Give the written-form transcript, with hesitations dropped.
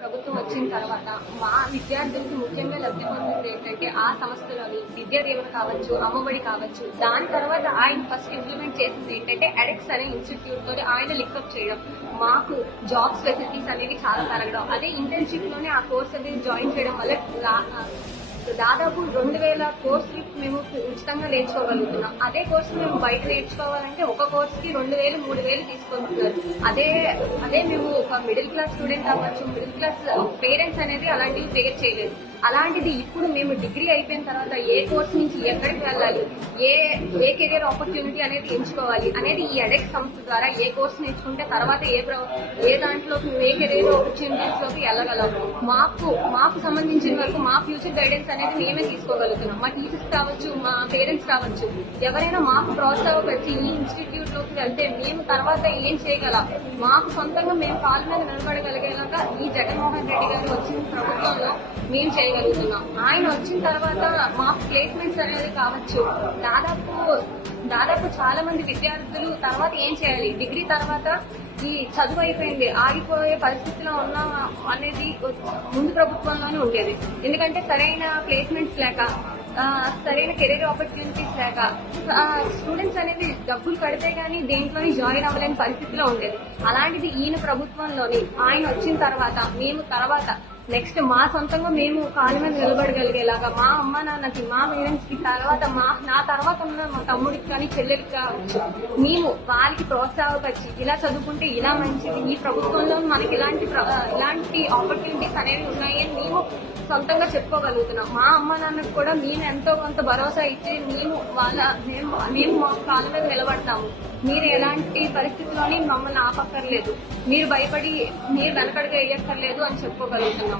ప్రభుత్వం వచ్చిన తర్వాత మా విద్యార్థులకు ముఖ్యంగా లబ్ధి పొందింది ఏంటంటే ఆ సంస్థలోని విద్యా దీవెన కావచ్చు, అమ్మఒడి కావచ్చు. దాని తర్వాత ఆయన ఫస్ట్ ఇంప్లిమెంట్ చేసింది ఏంటంటే ఎడెక్స్ అనే ఇన్స్టిట్యూట్ తోటి ఆయన లింకప్ చేయడం. మాకు జాబ్స్ ఫెసిలిటీస్ అనేవి చాలా పెరగడం, అదే ఇంటర్న్షిప్ లోనే ఆ కోర్స్ అనేది జాయిన్ చేయడం వల్ల దాదాపు 2000 కోర్సులు మేము ఉచితంగా నేర్చుకోగలుగుతున్నాం. అదే కోర్సు మేము బయట నేర్చుకోవాలంటే ఒక కోర్సుకి 2000, 3000 తీసుకుంటున్నారు. అదే మేము ఒక మిడిల్ క్లాస్ స్టూడెంట్ అవ్వచ్చు, మిడిల్ క్లాస్ పేరెంట్స్ అనేది అలాంటివి పే చేయలేదు. అలాంటిది ఇప్పుడు మేము డిగ్రీ అయిపోయిన తర్వాత ఏ కోర్సు నుంచి ఎక్కడికి వెళ్ళాలి, ఏ కెరియర్ ఆపర్చునిటీ అనేది ఎంచుకోవాలి అనేది ఈ ఎడెక్స్ సంస్థ ద్వారా ఏ కోర్సు నేర్చుకుంటే తర్వాత ఏ దాంట్లోకి ఏ కెరియర్ ఆపర్చునిటీస్ లోకి వెళ్ళగలం. మాకు సంబంధించిన వరకు మా ఫ్యూచర్ గైడెన్స్ అనేది మేమే తీసుకోగలుగుతున్నాం. మా టీచర్స్ కావచ్చు, మా పేరెంట్స్ కావచ్చు, ఎవరైనా మాకు ప్రోత్సాహపరిచి ఈ ఇన్స్టిట్యూట్ లోకి వెళ్తే మేము తర్వాత ఏం చేయగలం, మాకు సొంతంగా మేము కాళ్ళ మీద నిలబడగలిగేలాగా ఈ జగన్మోహన్ రెడ్డి గారు వచ్చిన ప్రభుత్వంలో మేము చేయగలుగుతున్నాం. ఆయన వచ్చిన తర్వాత మాకు ప్లేస్మెంట్స్ అనేది కావచ్చు. దాదాపు చాలా మంది విద్యార్థులు తర్వాత ఏం చేయాలి, డిగ్రీ తర్వాత ఈ చదువు అయిపోయింది ఆగిపోయే పరిస్థితిలో ఉన్నా అనేది ముందు ప్రభుత్వంలోనే ఉండేది. ఎందుకంటే సరైన ప్లేస్మెంట్స్ లేక, సరైన కెరీర్ ఆపర్చునిటీస్ లేక స్టూడెంట్స్ అనేది డబ్బులు కడితే గానీ దేంట్లోని జాయిన్ అవ్వలేని పరిస్థితిలో ఉండేది. అలాంటిది ఈయన ప్రభుత్వంలోని ఆయన వచ్చిన తర్వాత మేము తర్వాత నెక్స్ట్ మా సొంతంగా మేము కాళ్ళ మీద నిలబడగలిగేలాగా మా అమ్మ నాన్నకి, మా పేరెంట్స్ కి, తర్వాత నా తర్వాత ఉన్న మా తమ్ముడికి కానీ చెల్లెలికి కావచ్చు, మేము వాళ్ళకి ప్రోత్సాహపరిచి ఇలా చదువుకుంటే ఇలా మంచిది, ఈ ప్రభుత్వంలో మనకి ఇలాంటి ఆపర్చునిటీస్ అనేవి ఉన్నాయని మేము సొంతంగా చెప్పుకోగలుగుతున్నాం. మా అమ్మ నాన్నకు కూడా మేము ఎంతో కొంత భరోసా ఇచ్చి మేము మా కాళ్ళ మీద నిలబడతాము. మీరు ఎలాంటి పరిస్థితుల్లోని మమ్మల్ని ఆపక్కర్లేదు, మీరు భయపడి మీరు వెనకడుగు వేయక్కర్లేదు అని చెప్పుకోగలుగుతున్నాం.